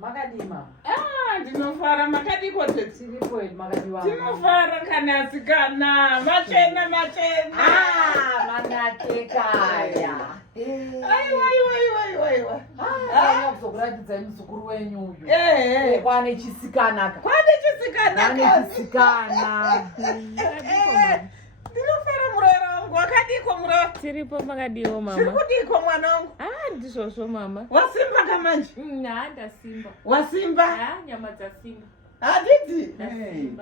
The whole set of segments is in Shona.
Makadima. Ndinofara makadiko tiripo makadiwa. Tinofara kana asikana machena. Manatekaya. Aiwa. Kuzokuratidza muzukuru wenyu uyu. Kwane chisikana. Ndinofara murara wangu wakadiko murara. Tiripo makadiwo mama. Chirikudiko mwana wangu. Ndizvozvo mama. Wasimba kamanje? Ndasimba. Wasimba? Nyama dzasimba. Handiti?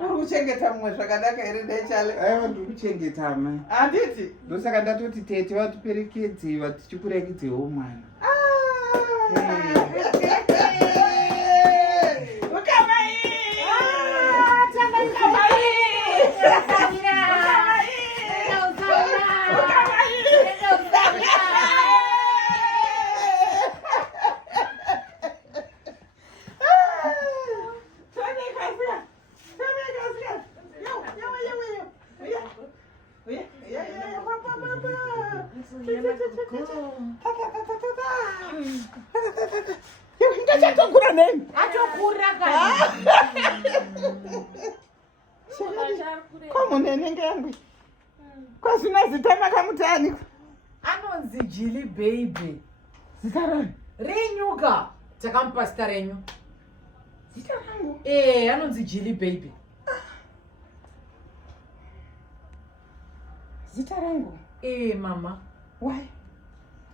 Uri kuchengeta mumwe zvakanaka here nechale? Aiwa ndiri kuchengeta mai. Handiti? Ndosaka ndatoti tete vatiperekedze tichikurekedzewo mwana. Ndachatokura nemi. Atokura kani. Kwamunenenge yangu. Kwazvina zita makamutani. Anonzi Jillybaby. Zita rani? Renyuka. Takamupa zita renyu. Zita rangu? Anonzi Jillybaby. Zita rangu? Mama. Why?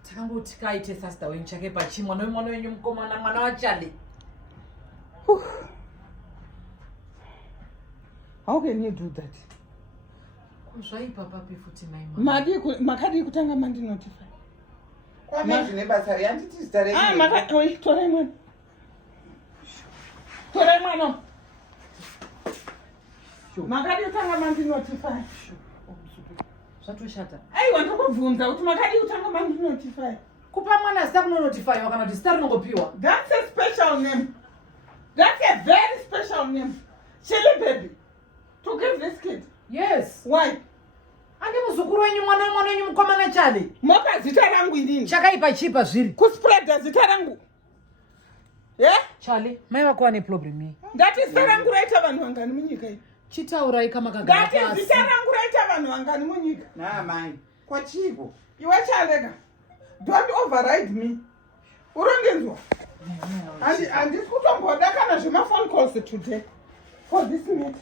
Takangoti kaite sasta wenyu chake pachi mwana wenyu mukomana mwana wachale. How can you do that? Kuzvaipa papi futi mai mama. Makadi kutanga mandi notify. Kwame zvine basa randiti zita renyu. Torai mwana. Torai mwana. Makadi kutanga mandi notify. Zvatoshata. Aiwa ndokubvunza kuti makadi kutanga mandi notify. Kupa mwana zita kuno notify kana kuti zita rinongopiwa. That's a special name. That's a very special name. Jillybaby. To give this kid. Yes. Why? Ande muzukuru wenyu mwana wenyu mukomana chale. Moka zita rangu indini. Chakaipa chipa zviri. Kuspread zita rangu. Chale, mai wako ane problem iyi. Ndati zita rangu raita vanhu vangani munyika iyi. Chitaurai kama kagara pasi. Ndati zita rangu raita vanhu vangani munyika. Mai. Kwachivo. Iwe chalega. Don't override me. Urongenzwa. Handisi kutomboda kana zvema-phone calls today. For this minute.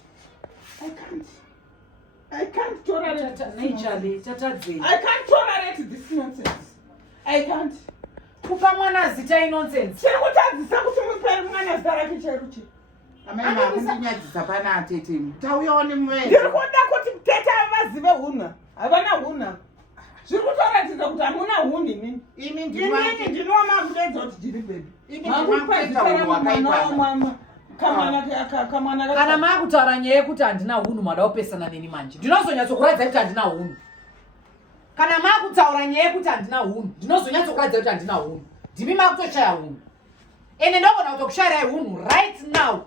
I can't tolerate this nonsense. I can't. Kupa mwana zita inonsense. Chiri kutadzisa kuti mupere mwana zita rake cheruchi. Amai makundinyadzisa pana atete. Tauyawo nemweya. Ndiri kuda kuti tete vazive huna. Havana huna. Zviri kutoratidza kuti hamuna huni inini. Imi ndinova makudedza kuti Jillybaby. Kana makutaura nyaya yekuti handina hunhu mada kupesana neni manje. Ndinozonyatsokuratidza kuti handina hunhu. Kana makutaura nyaya yekuti handina hunhu, ndinozonyatsokuratidza kuti handina hunhu. Ndimi makutoshaya hunhu. Ene ndogona kutokushayirai hunhu right now.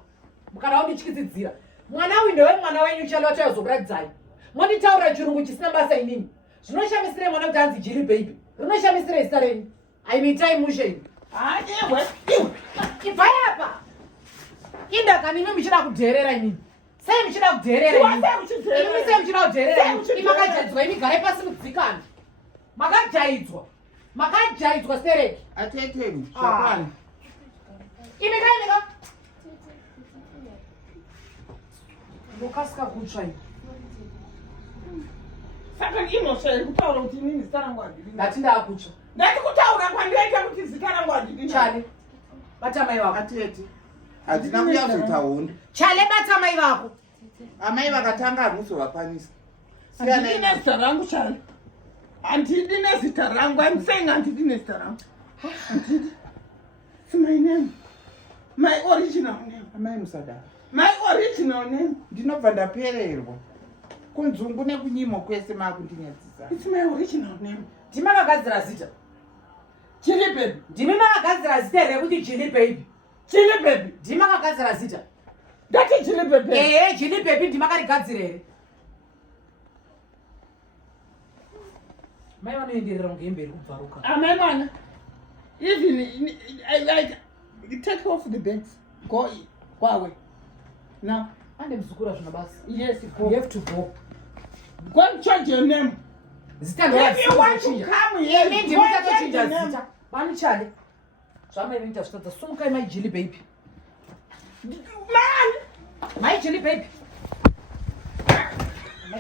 Mukada kundityisidzira. Mwana uyu ndewe mwana wenyu chale wachazokuratidzai. Monditaurira chirungu chisina basa inini. Zvinoshamisire mwana kuti anzi Jillybaby. Rinoshamisire zita renyu. Aimitai mushe. Ibvai apa. Indakani imi muchida kudherera inini. Sei muchida kudherera inini. Imi sei muchida kudherera inini. Imi makajaidzwa imi gare pasi mudzikani. Makajaidzwa stereki. Ateteni. Zvakwana. Imi kaineka. Ndokasika kutsva ini. Saka inoshairi kutaura kuti inini zita rangu handiri. Ndati ndaakutsva. Ndati kutaura kwandaita kuti zita rangu handiri. Chale. Bata mai vako. Atete. Handina kuyazoita hunde. Chale bata mai vako. Amai vakatanga hamuzovakwanisa. Handidi nezita rangu chale. Handidi nezita rangu. I'm saying handidi nezita rangu. Handidi. It's my name. My original name. Amai musadaro. My original name. Ndinobva ndapererwa. Kunzungu nekunyimo kwese makundinyadzisa. It's my original name. Ndimi makagadzira zita. Jillybaby. Ndimi makagadzira zita rekuti Jillybaby. Jillybaby. Ndimi makagadzira zita. Ndati Jillybaby. Jillybaby ndimi makarigadzira here. Mai vanoenderera kunge mberi kubvaruka. Amai mana. Even take off the bags. Go away. Now. Ande mzukuru zvino basi. Yes, go. You have to go. Go and change your name. Zita If you want to come here, Imi go and change ndimutachinja your name. Zita. Bani chale. Zvamaiventa zvitadza sumukai my Jillybaby. Man! My Jillybaby. My